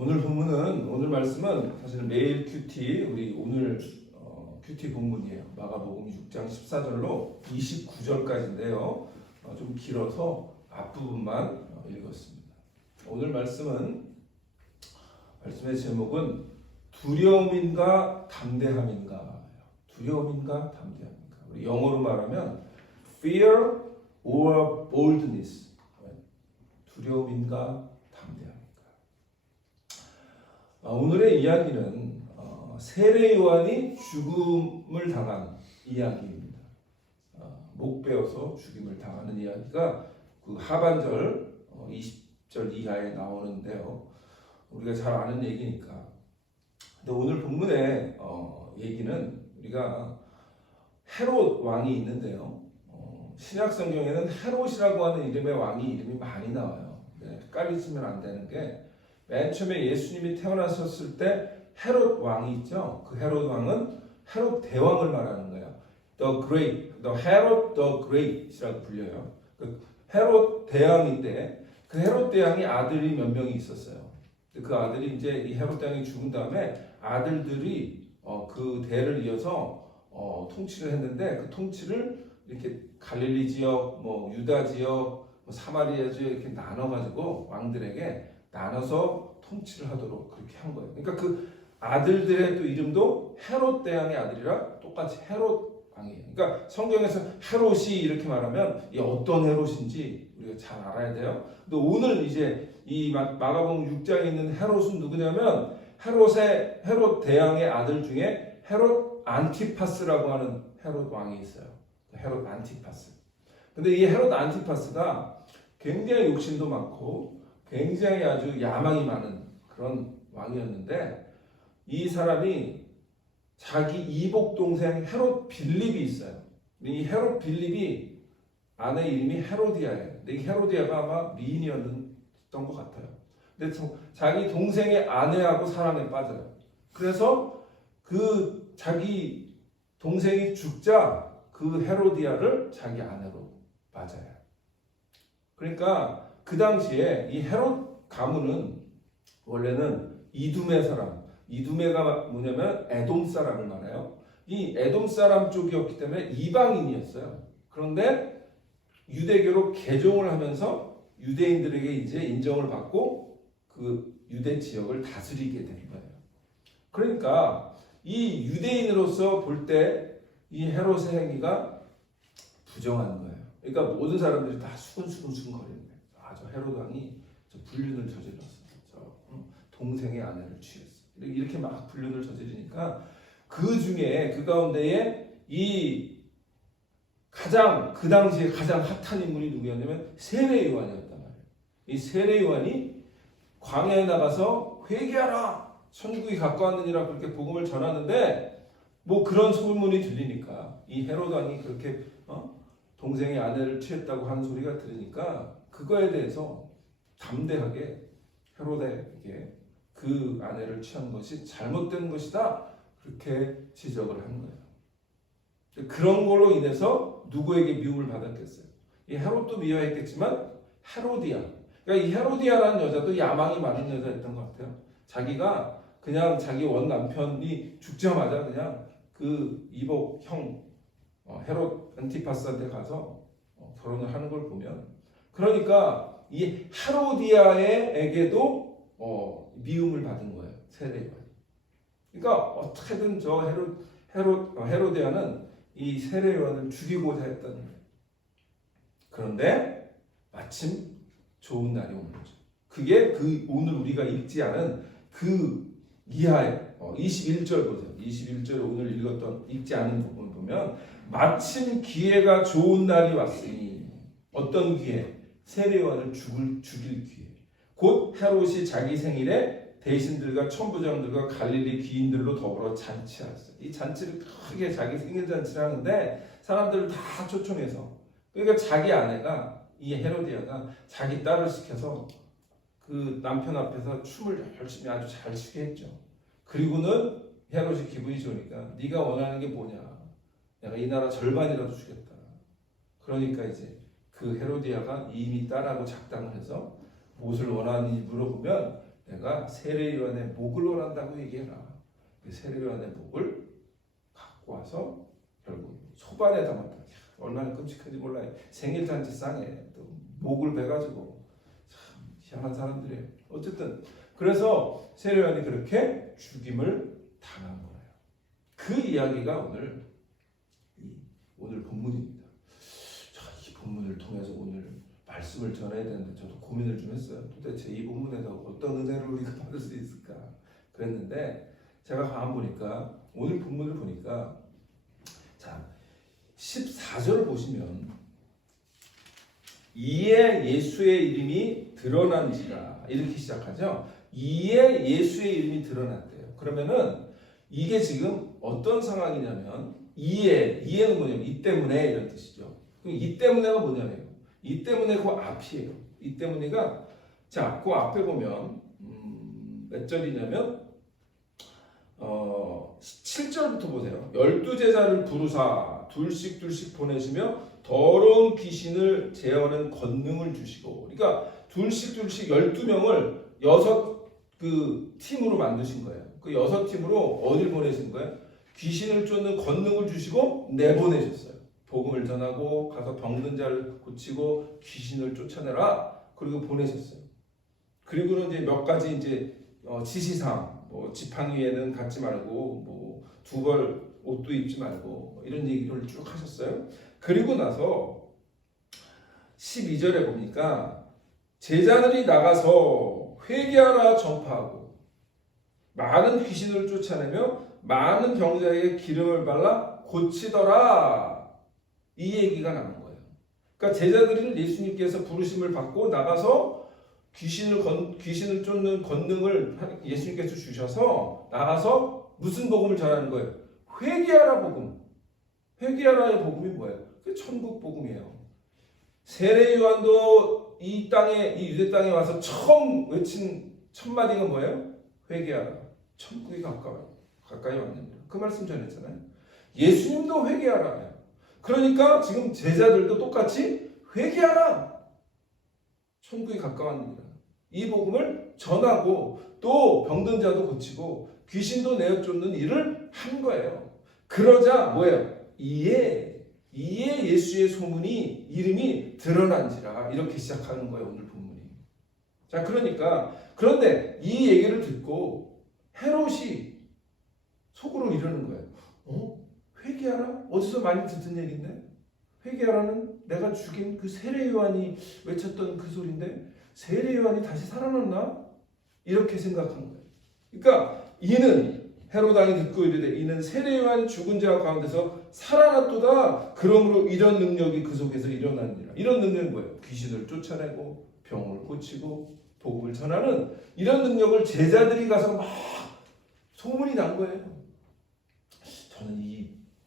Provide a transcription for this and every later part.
오늘 본문은 오늘 말씀은 사실 매일 큐티 우리 오늘 큐티 본문이에요. 마가복음 6장 14절로 29절까지인데요. 좀 길어서 앞부분만 읽었습니다. 오늘 말씀의 제목은 두려움인가 담대함인가. 두려움인가 담대함인가. 우리 영어로 말하면 fear or boldness. 두려움인가 담대함인가. 오늘의 이야기는 세례 요한이 죽음을 당한 이야기입니다. 목 베어서 죽임을 당하는 이야기가 그 하반절 20절 이하에 나오는데요. 우리가 잘 아는 얘기니까. 근데 오늘 본문의 얘기는 우리가 헤롯 왕이 있는데요. 신약 성경에는 헤롯이라고 하는 이름의 왕이 이름이 많이 나와요. 헷갈리시면 안 되는 게 맨 처음에 예수님이 태어나셨을 때 헤롯 왕이 있죠. 그 헤롯 왕은 헤롯 대왕을 말하는 거예요. The Great, the Herod the Great이라고 불려요. 그 헤롯 대왕인데 그 헤롯 대왕이 아들이 몇 명이 있었어요. 그 아들이 이제 이 헤롯 대왕이 죽은 다음에 아들들이 그 대를 이어서 통치를 했는데 그 통치를 이렇게 갈릴리 지역, 유다 지역, 사마리아 지역 이렇게 나눠가지고 왕들에게 나눠서 통치를 하도록 그렇게 한 거예요. 그러니까 그 아들들의 또 이름도 헤롯 대왕의 아들이라 똑같이 헤롯 왕이에요. 그러니까 성경에서 헤롯이 이렇게 말하면 이 어떤 헤롯인지 우리가 잘 알아야 돼요. 근데 오늘 이제 이 마가복음 6장에 있는 헤롯은 누구냐면 헤롯 대왕의 아들 중에 헤롯 안티파스라고 하는 헤롯 왕이 있어요. 헤롯 안티파스. 근데 이 헤롯 안티파스가 굉장히 욕심도 많고 굉장히 아주 야망이 많은 그런 왕이었는데 이 사람이 자기 이복 동생 헤롯 빌립이 있어요. 이 헤롯 빌립이 아내 이름이 헤로디아예요. 근데 이 헤로디아가 아마 미인이었던 것 같아요. 근데 자기 동생의 아내하고 사랑에 빠져요. 그래서 그 자기 동생이 죽자 그 헤로디아를 자기 아내로 맞아요. 그러니까 그 당시에 이 헤롯 가문은 원래는 이두메 사람, 이두메가 뭐냐면 에돔 사람을 말해요. 이 에돔 사람 쪽이었기 때문에 이방인이었어요. 그런데 유대교로 개종을 하면서 유대인들에게 이제 인정을 받고 그 유대 지역을 다스리게 된 거예요. 그러니까 이 유대인으로서 볼 때 이 헤롯의 행위가 부정한 거예요. 그러니까 모든 사람들이 다 수근수근 거리는 거예요. 저 헤롯 왕이 저 불륜을 저질렀어. 저 동생의 아내를 취했어. 이렇게 막 불륜을 저지르니까 그 중에 그 가운데에 그 당시에 가장 핫한 인물이 누구였냐면 세례 요한이었단 말이에요. 이 세례 요한이 광야에 나가서 회개하라. 천국이 가까웠느니라 그렇게 복음을 전하는데 그런 소문이 들리니까 이 헤롯 왕이 그렇게 동생의 아내를 취했다고 하는 소리가 들으니까 그거에 대해서 담대하게 헤롯에게 그 아내를 취한 것이 잘못된 것이다 그렇게 지적을 한 거예요. 그런 걸로 인해서 누구에게 미움을 받았겠어요? 이 헤롯도 미워했겠지만 헤로디아, 그러니까 이 헤로디아라는 여자도 야망이 많은 여자였던 것 같아요. 자기가 그냥 자기 원 남편이 죽자마자 그냥 그 이복 형 헤롯 안티파스한테 가서 결혼을 하는 걸 보면 그러니까 이 헤로디아에게도 미움을 받은 거예요. 세례 요한이. 그러니까 어떻게든 저 헤로디아는 이 세례 요한을 죽이고자 했던 거예요. 그런데 마침 좋은 날이 오는 거죠. 그게 오늘 우리가 읽지 않은 그 이하에 21절 보세요. 21절 오늘 읽지 않은 부분을 보면 마침 기회가 좋은 날이 왔으니 어떤 기회? 세례 요한을 죽일 기회. 곧 헤롯이 자기 생일에 대신들과 천부장들과 갈릴리 귀인들로 더불어 잔치하였어요. 이 잔치를 크게 자기 생일 잔치를 하는데 사람들을 다 초청해서 그러니까 자기 아내가 이 헤로디아가 자기 딸을 시켜서 그 남편 앞에서 춤을 열심히 아주 잘 추게 했죠. 그리고는 헤롯이 기분이 좋으니까 네가 원하는 게 뭐냐? 내가 이 나라 절반이라도 주겠다. 그러니까 이제 그 헤로디아가 이미 딸하고 작당을 해서 무엇을 원하는지 물어보면 내가 세례요한의 목을 원한다고 얘기해라. 그 세례요한의 목을 갖고 와서 결국 소반에 담았다. 얼마나 끔찍한지 몰라요. 생일잔치상에 또 목을 베가지고 참 희한한 사람들이에요. 어쨌든 그래서 세례요한이 그렇게 죽임을 당한 거예요. 그 이야기가 오늘 본문입니다. 이 본문을 통해서 오늘 말씀을 전해야 되는데 저도 고민을 좀 했어요. 도대체 이 본문에서 어떤 은혜를 우리가 받을 수 있을까 그랬는데 제가 가만 보니까 오늘 본문을 보니까 자 14절을 보시면 이에 예수의 이름이 드러난지라 이렇게 시작하죠. 이에 예수의 이름이 드러났대요. 그러면은 이게 지금 어떤 상황이냐면 이에는 뭐냐면 이 때문에 이런 뜻이죠. 이 때문에가 뭐냐면 이 때문에 그 앞이에요. 이 때문에가 자, 그 앞에 보면 몇 절이냐면 7절부터 보세요. 12제자를 부르사 둘씩 보내시며 더러운 귀신을 제어하는 권능을 주시고 그러니까 둘씩 12명을 6 팀으로 만드신 거예요. 그 6팀으로 어딜 보내신 거예요? 귀신을 쫓는 권능을 주시고 내보내셨어요. 복음을 전하고 가서 병든 자를 고치고 귀신을 쫓아내라. 그리고 보내셨어요. 그리고는 이제 몇 가지 이제 지시사항, 뭐 지팡이에는 갖지 말고 뭐 2벌 옷도 입지 말고 뭐 이런 얘기를 쭉 하셨어요. 그리고 나서 12절에 보니까 제자들이 나가서 회개하라 전파하고 많은 귀신을 쫓아내며 많은 병자에게 기름을 발라 고치더라. 이 얘기가 나온 거예요. 그러니까 제자들은 예수님께서 부르심을 받고 나가서 귀신을 쫓는 권능을 예수님께서 주셔서 나가서 무슨 복음을 전하는 거예요? 회개하라 복음. 회개하라의 복음이 뭐예요? 그 천국 복음이에요. 세례 요한도 이 유대 땅에 와서 처음 외친 첫 마디가 뭐예요? 회개하라. 천국이 가까이 왔느니라. 그 말씀 전했잖아요. 예수님도 회개하라. 그러니까 지금 제자들도 똑같이 회개하라. 천국이 가까웠느니라. 이 복음을 전하고 또 병든 자도 고치고 귀신도 내어 쫓는 일을 한 거예요. 그러자 뭐예요? 이에 예수의 소문이 이름이 드러난지라 이렇게 시작하는 거예요. 오늘 본문이. 자, 그런데 이 얘기를 듣고 헤롯이 속으로 이러는 거예요. 회개하라? 어디서 많이 듣던 얘기인데? 회개하라는 내가 죽인 그 세례 요한이 외쳤던 그 소리인데 세례 요한이 다시 살아났나? 이렇게 생각한 거예요. 그러니까 이는 헤롯 왕이 듣고 이르되 이는 세례 요한 죽은 자 가운데서 살아났도다. 그러므로 이런 능력이 그 속에서 일어나니라. 이런 능력은 뭐예요? 귀신을 쫓아내고 병을 고치고 복음을 전하는 이런 능력을 제자들이 가서 막 소문이 난 거예요. 저는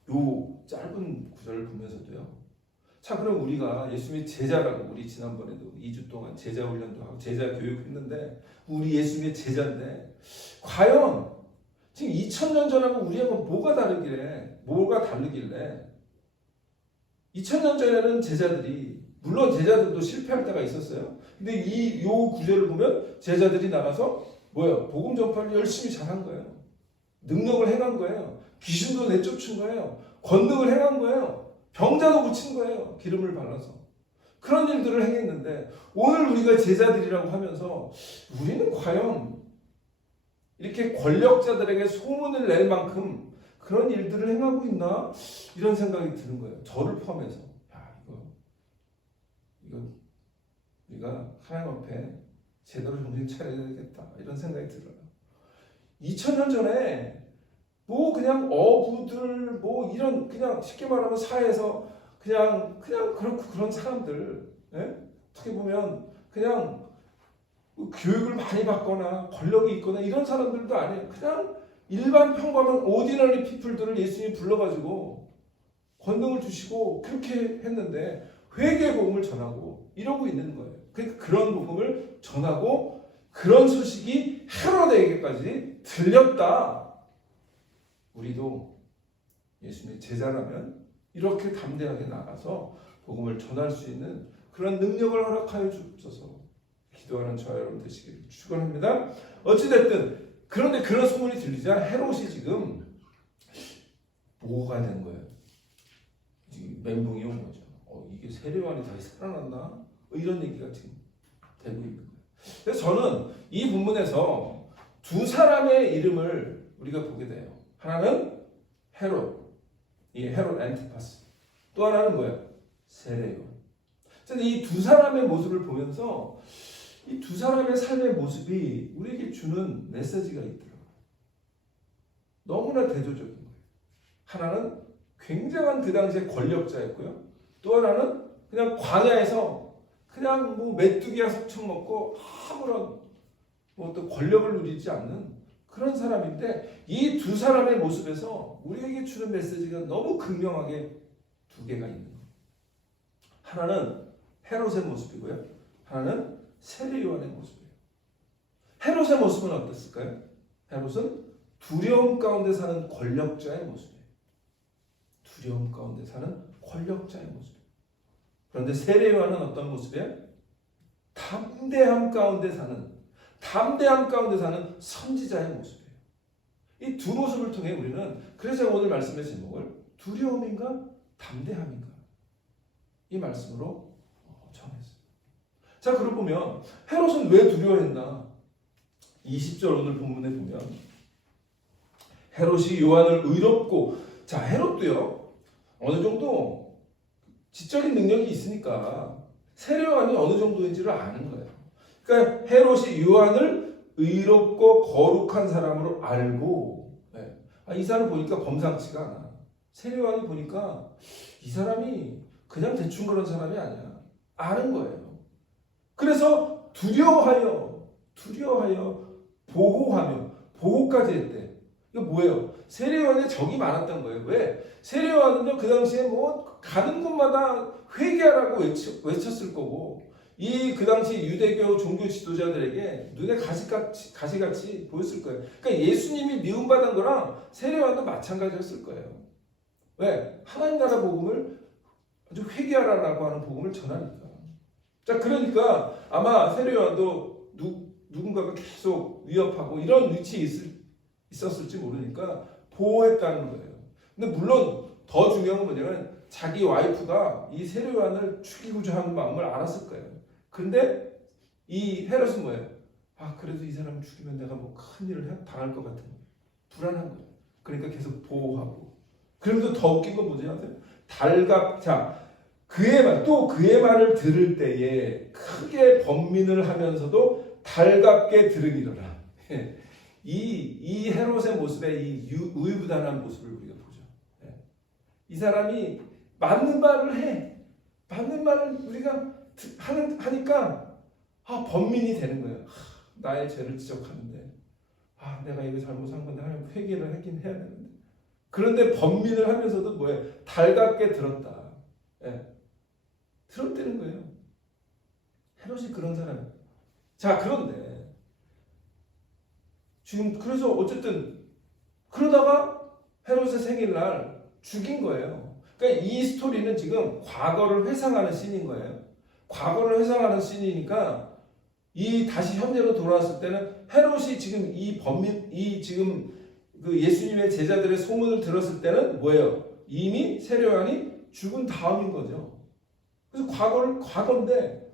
요 짧은 구절을 보면서도요. 자, 그럼 우리가 예수님의 제자라고 우리 지난번에도 2주 동안 제자 훈련도 하고 제자 교육했는데 우리 예수님의 제자인데 과연 지금 2000년 전하고 우리하고 뭐가 다르길래 2000년 전에는 제자들이 물론 제자들도 실패할 때가 있었어요. 근데 요 구절을 보면 제자들이 나가서 뭐예요? 복음 전파를 열심히 잘한 거예요. 능력을 행한 거예요. 귀신도 내쫓은 거예요. 권능을 행한 거예요. 병자도 고친 거예요. 기름을 발라서. 그런 일들을 행했는데 오늘 우리가 제자들이라고 하면서 우리는 과연 이렇게 권력자들에게 소문을 낼 만큼 그런 일들을 행하고 있나? 이런 생각이 드는 거예요. 저를 포함해서. 이거 우리가 하나님 앞에 제대로 정신 차려야 되겠다. 이런 생각이 들어요. 2000년 전에 뭐 그냥 어부들 뭐 이런 그냥 쉽게 말하면 사회에서 그냥 그렇고 그런 사람들 어떻게 보면 그냥 교육을 많이 받거나 권력이 있거나 이런 사람들도 아니에요. 그냥 일반 평범한 오디너리 피플들을 예수님이 불러가지고 권능을 주시고 그렇게 했는데 회개의 복음을 전하고 이러고 있는 거예요. 그러니까 그런 복음을 전하고 그런 소식이 헤롯에게까지 들렸다. 우리도 예수님의 제자라면 이렇게 담대하게 나가서 복음을 전할 수 있는 그런 능력을 허락하여 주옵소서. 기도하는 저와 여러분 되시기를 축원합니다. 어찌됐든 그런데 그런 소문이 들리자 헤롯이 지금 뭐가 된 거예요? 지금 멘붕이 온 거죠. 이게 세례요한이 다시 살아났나? 이런 얘기가 지금 되고 있는 거예요. 그래서 저는 이 본문에서 두 사람의 이름을 우리가 보게 돼요. 하나는 헤롯, 이 헤롯 안티파스. 또 하나는 뭐예요? 세례요한. 그래서 이 두 사람의 모습을 보면서 이 두 사람의 삶의 모습이 우리에게 주는 메시지가 있더라고요. 너무나 대조적인 거예요. 하나는 굉장한 그 당시의 권력자였고요. 또 하나는 그냥 광야에서 그냥 뭐 메뚜기야 석청 먹고 아무런 뭐 또 권력을 누리지 않는 그런 사람인데 이 두 사람의 모습에서 우리에게 주는 메시지가 너무 극명하게 두 개가 있는 거예요. 하나는 헤롯의 모습이고요. 하나는 세례 요한의 모습이에요. 헤롯의 모습은 어땠을까요? 헤롯은 두려움 가운데 사는 권력자의 모습이에요. 두려움 가운데 사는 권력자의 모습이에요. 그런데 세례 요한은 어떤 모습이에요? 담대함 가운데 사는 선지자의 모습이에요. 이 두 모습을 통해 우리는 그래서 오늘 말씀의 제목을 두려움인가 담대함인가 이 말씀으로 정했어요. 자, 그러고 보면 헤롯은 왜 두려워했나? 20절 오늘 본문에 보면 헤롯이 요한을 의롭고, 자, 헤롯도요 어느 정도 지적인 능력이 있으니까 세례 요한이 어느 정도인지를 아는 거예요. 그러니까 헤롯이 요한을 의롭고 거룩한 사람으로 알고, 이 사람 보니까 범상치가 않아. 세례 요한이 보니까 이 사람이 그냥 대충 그런 사람이 아니야. 아는 거예요. 그래서 두려워하여 보호까지 했대. 이거 뭐예요? 세례 요한에 적이 많았던 거예요. 왜? 세례 요한은요 그 당시에 뭐 가는 곳마다 회개하라고 외쳤을 거고, 그 당시 유대교 종교 지도자들에게 눈에 가시같이 보였을 거예요. 그러니까 예수님이 미움받은 거랑 세례 요한도 마찬가지였을 거예요. 왜? 하나님 나라 복음을 아주 회개하라라고 하는 복음을 전하니까. 자, 그러니까 아마 세례 요한도 누군가가 계속 위협하고 이런 위치에 있었을지 모르니까 보호했다는 거예요. 근데 물론 더 중요한 건 뭐냐면 자기 와이프가 이 세례 요한을 죽이고자 하는 마음을 알았을 거예요. 근데 이 헤롯은 뭐예요? 그래도 이 사람을 죽이면 내가 뭐 큰일을 당할 것 같은 거예요. 불안한 거예요. 그러니까 계속 보호하고. 그러면서 더 웃긴 건 뭔지 아세요? 그의 말을 들을 때에 크게 번민을 하면서도 달갑게 들으리라. 이 헤롯의 모습에 이 우유부단한 모습을 우리가 보죠. 이 사람이 맞는 말을 해. 맞는 말을 우리가 하니까 번민이 되는 거예요. 나의 죄를 지적하는데 내가 이거 잘못한 건데 하나님 회개를 하긴 해야 되는데. 그런데 번민을 하면서도 뭐예요? 달갑게 들었다. 들었다는 거예요. 헤롯이 그런 사람이에요. 자, 그런데 지금 그래서 어쨌든 그러다가 헤롯의 생일날 죽인 거예요. 그러니까 이 스토리는 지금 과거를 회상하는 씬인 거예요. 과거를 회상하는 씬이니까 다시 현재로 돌아왔을 때는 헤롯이 지금 지금 그 예수님의 제자들의 소문을 들었을 때는 뭐예요? 이미 세례 요한이 죽은 다음인 거죠. 그래서 과거인데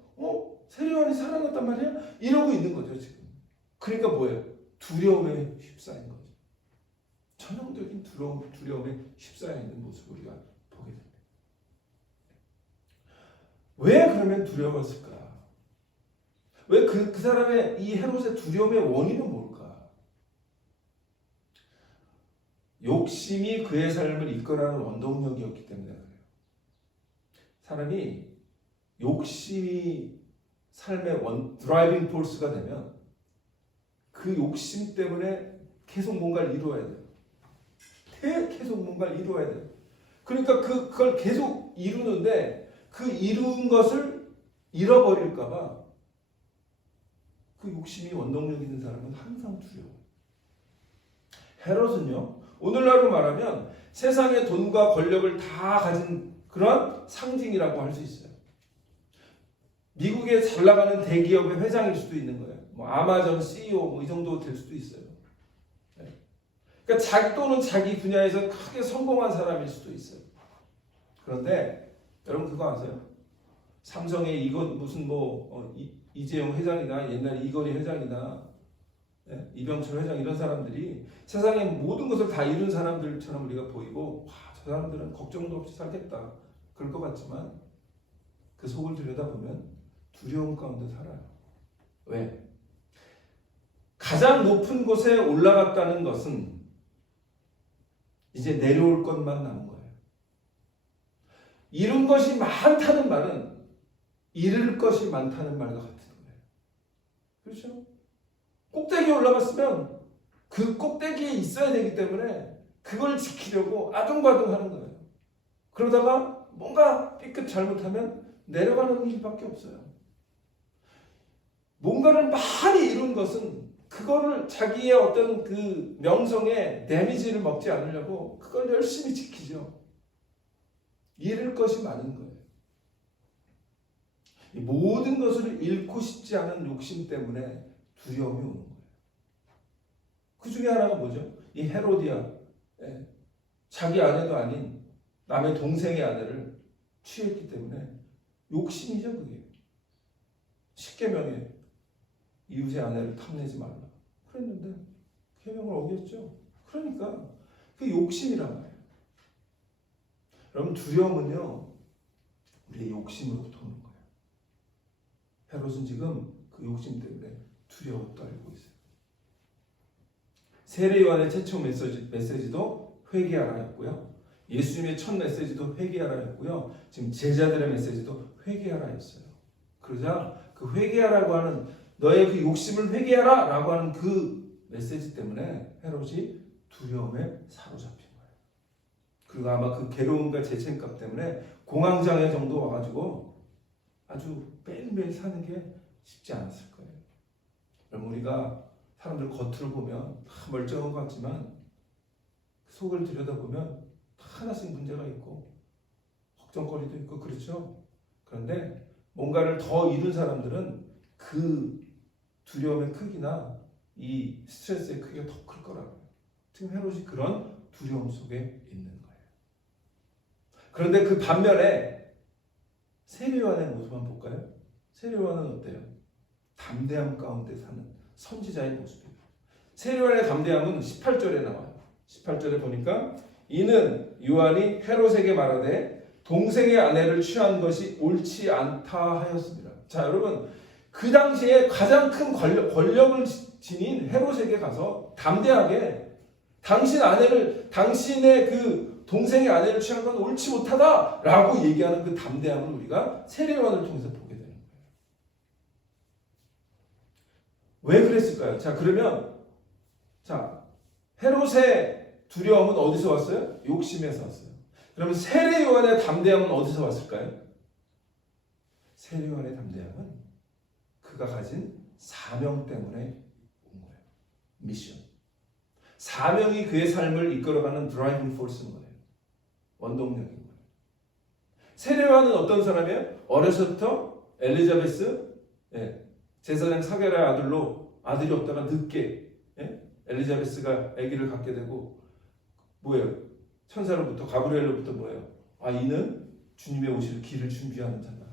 세례 요한이 살아났단 말이야? 이러고 있는 거죠, 지금. 그러니까 뭐예요? 두려움에 휩싸인 거죠. 전형적인 두려움에 휩싸여 있는 모습을 우리가 보게 됩니다. 왜 그러면 두려웠을까? 왜 그 사람의 이 헤롯의 두려움의 원인은 뭘까? 욕심이 그의 삶을 이끌어가는 원동력이었기 때문에 그래요. 사람이 욕심이 삶의 드라이빙 포스가 되면 그 욕심 때문에 계속 뭔가를 이루어야 돼요. 계속 뭔가를 이루어야 돼요. 그러니까 그걸 계속 이루는데 그 이룬 것을 잃어버릴까봐 그 욕심이 원동력 있는 사람은 항상 두려워요. 헤롯은요, 오늘날로 말하면 세상의 돈과 권력을 다 가진 그런 상징이라고 할 수 있어요. 미국에 잘 나가는 대기업의 회장일 수도 있는 거예요. 뭐 아마존 CEO 뭐 이 정도 될 수도 있어요. 네. 그러니까 자기 또는 자기 분야에서 크게 성공한 사람일 수도 있어요. 그런데 여러분 그거 아세요? 삼성의 이건 무슨 이재용 회장이나 옛날 이건희 회장이나 이병철 회장 이런 사람들이 세상의 모든 것을 다 이룬 사람들처럼 우리가 보이고 저 사람들은 걱정도 없이 살겠다 그럴 것 같지만 그 속을 들여다보면 두려움 가운데 살아요. 왜? 가장 높은 곳에 올라갔다는 것은 이제 내려올 것만 남은 거예요. 이룬 것이 많다는 말은 잃을 것이 많다는 말과 같은 거예요. 그렇죠? 꼭대기에 올라갔으면 그 꼭대기에 있어야 되기 때문에 그걸 지키려고 아둥바둥 하는 거예요. 그러다가 뭔가 삐끗 잘못하면 내려가는 일밖에 없어요. 뭔가를 많이 이룬 것은 그거를 자기의 어떤 그 명성에 데미지를 먹지 않으려고 그걸 열심히 지키죠. 잃을 것이 많은 거예요. 이 모든 것을 잃고 싶지 않은 욕심 때문에 두려움이 오는 거예요. 그 중에 하나가 뭐죠? 이 헤로디아, 자기 아내도 아닌 남의 동생의 아내를 취했기 때문에 욕심이죠, 그게. 십계명에 이웃의 아내를 탐내지 말라 그랬는데 계명을 어겼죠. 그러니까 그 욕심이란 말이에요. 여러분 두려움은요 우리의 욕심으로부터 오는 거예요. 헤롯은 지금 그 욕심 때문에 두려워 떨고 있어요. 세례 요한의 최초 메시지도 회개하라였고요. 예수님의 첫 메시지도 회개하라였고요. 지금 제자들의 메시지도 회개하라였어요. 그러자 그 회개하라고 하는 너의 그 욕심을 회개하라라고 하는 그 메시지 때문에 헤롯이 두려움에 사로잡힌 거예요. 그리고 아마 그 괴로움과 죄책감 때문에 공황장애 정도 와가지고 아주 매일매일 사는 게 쉽지 않았을 거예요. 그럼 우리가 사람들 겉으로 보면 다 멀쩡한 것 같지만 속을 들여다보면 다 하나씩 문제가 있고 걱정거리도 있고 그렇죠. 그런데 뭔가를 더 이룬 사람들은 그 두려움의 크기나 이 스트레스의 크기가 더 클 거라고요. 지금 헤롯이 그런 두려움 속에 있는 거예요. 그런데 그 반면에 세례 요한의 모습 한번 볼까요? 세례 요한은 어때요? 담대함 가운데 사는 선지자의 모습이에요. 세례 요한의 담대함은 18절에 나와요. 18절에 보니까 이는 요한이 헤롯에게 말하되 동생의 아내를 취한 것이 옳지 않다 하였습니다. 자, 여러분 그 당시에 가장 큰 권력을 지닌 헤롯에게 가서 담대하게 당신의 그 동생의 아내를 취한 건 옳지 못하다라고 얘기하는 그 담대함을 우리가 세례 요한을 통해서 보게 되는 거예요. 왜 그랬을까요? 자, 그러면 헤롯의 두려움은 어디서 왔어요? 욕심에서 왔어요. 그러면 세례 요한의 담대함은 어디서 왔을까요? 세례 요한의 담대함은 그가 가진 사명 때문에 온 거예요. 미션. 사명이 그의 삶을 이끌어가는 드라이빙 포스인 거예요. 원동력인 거예요. 세례 요한은 어떤 사람이에요? 어려서부터 엘리자베스 제사장 사게라의 아들로 아들이 없다가 늦게 엘리자베스가 아기를 갖게 되고 뭐예요? 천사로부터 가브리엘로부터 뭐예요? 이는 주님의 오실 길을 준비하는 자다.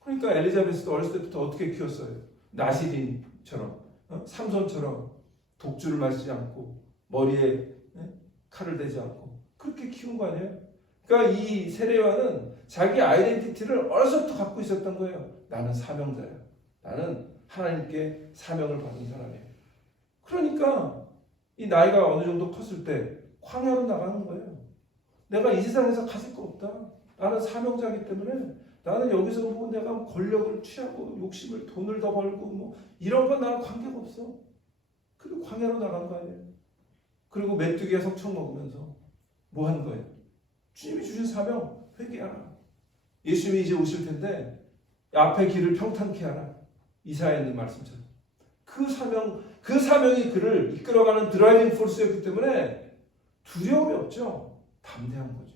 그러니까 엘리자베스도 어렸을 때부터 어떻게 키웠어요? 나시린처럼 삼손처럼 독주를 마시지 않고 머리에 칼을 대지 않고 그렇게 키운 거 아니에요? 그러니까 이 세례 요한은 자기 아이덴티티를 어려서부터 갖고 있었던 거예요. 나는 사명자야. 나는 하나님께 사명을 받은 사람이에요. 그러니까 이 나이가 어느 정도 컸을 때 광야로 나가는 거예요. 내가 이 세상에서 가질 거 없다. 나는 사명자이기 때문에 나는 여기서 뭐 내가 권력을 취하고 욕심을 돈을 더 벌고 뭐 이런 건 나랑 관계가 없어. 그리고 광야로 나간 거 아니에요. 그리고 메뚜기가 석청 먹으면서 뭐 하는 거예요? 주님이 주신 사명 회개하라. 예수님이 이제 오실 텐데 앞에 길을 평탄케 하라. 이사야의 말씀처럼. 그 사명이 그를 이끌어가는 드라이빙 포스였기 때문에 두려움이 없죠. 담대한 거죠.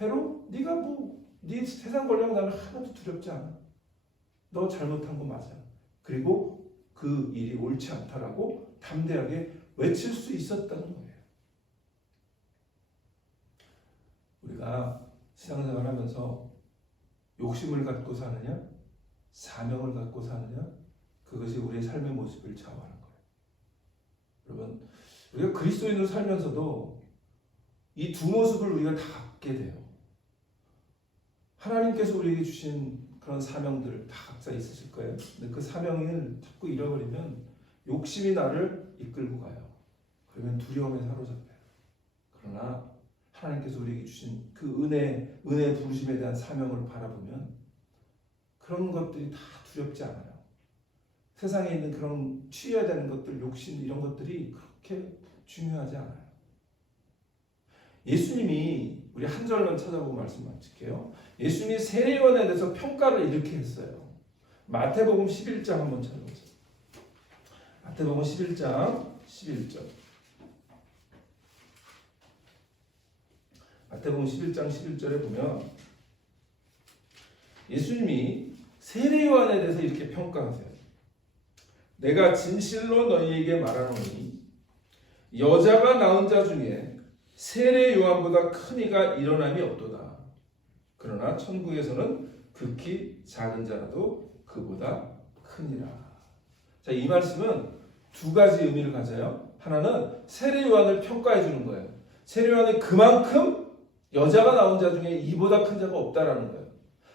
헤롯, 네가 네 세상 권력 나는 하나도 두렵지 않아. 너 잘못한 거 맞아. 그리고 그 일이 옳지 않다라고 담대하게 외칠 수 있었다는 거예요. 우리가 신앙생활 하면서 욕심을 갖고 사느냐, 사명을 갖고 사느냐, 그것이 우리의 삶의 모습을 좌우하는 거예요. 여러분, 우리가 그리스도인으로 살면서도 이 두 모습을 우리가 다 갖게 돼요. 하나님께서 우리에게 주신 그런 사명들 다 각자 있으실 거예요. 근데 그 사명을 자꾸 잃어버리면 욕심이 나를 이끌고 가요. 그러면 두려움에 사로잡혀요. 그러나 하나님께서 우리에게 주신 그 은혜 부르심에 대한 사명을 바라보면 그런 것들이 다 두렵지 않아요. 세상에 있는 그런 취해야 되는 것들, 욕심 이런 것들이 그렇게 중요하지 않아요. 예수님이 우리 한 절만 찾아보고 말씀 마칠게요. 예수님이 세례요한에 대해서 평가를 이렇게 했어요. 마태복음 11장 한번 찾아보세요. 마태복음 11장 11절. 마태복음 11장 11절에 보면 예수님이 세례요한에 대해서 이렇게 평가하세요. 내가 진실로 너희에게 말하노니 여자가 낳은 자 중에 세례요한보다 큰 이가 일어남이 없도다. 그러나 천국에서는 극히 작은 자라도 그보다 크니라. 자, 이 말씀은 두 가지 의미를 가져요. 하나는 세례요한을 평가해 주는 거예요. 세례요한이 그만큼 여자가 낳은 자 중에 이보다 큰 자가 없다라는 거예요.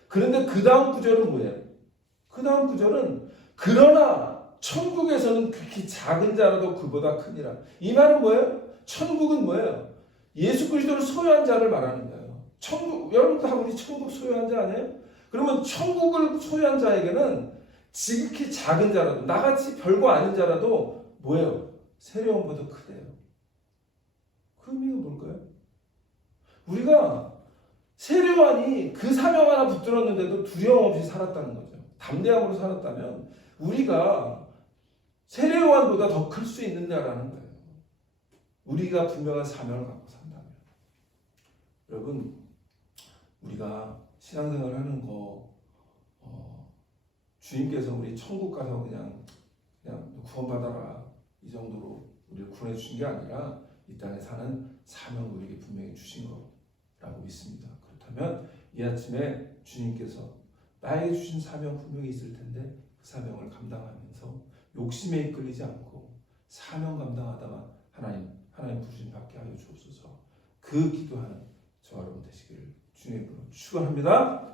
그런데 그 다음 구절은 뭐예요? 그 다음 구절은 그러나 천국에서는 극히 작은 자라도 그보다 크니라. 이 말은 뭐예요? 천국은 뭐예요? 예수 그리스도를 소유한 자를 말하는 거예요. 천국, 여러분 다 우리 천국 소유한 자 아니에요? 그러면 천국을 소유한 자에게는 지극히 작은 자라도, 나같이 별거 아닌 자라도 뭐예요? 세례요한보다 크대요. 그 의미가 뭘까요? 우리가 세례요한이 그 사명 하나 붙들었는데도 두려움 없이 살았다는 거죠. 담대함으로 살았다면 우리가 세례요한보다 더 클 수 있는다라는 거예요. 우리가 분명한 사명을 갖고 산다면. 여러분, 우리가 신앙생활 하는 거 주님께서 우리 천국 가서 그냥 구원받아라 이 정도로 우리를 구원해 주신 게 아니라 이 땅에 사는 사명을 우리에게 분명히 주신 거라고 믿습니다. 그렇다면 이 아침에 주님께서 나에게 주신 사명 분명히 있을 텐데 그 사명을 감당하면서 욕심에 이끌리지 않고 사명 감당하다가 하나님 부르심 받게 하여 주옵소서. 그 기도하는 저와 여러분 되시기를 주님의 이름으로 축원합니다.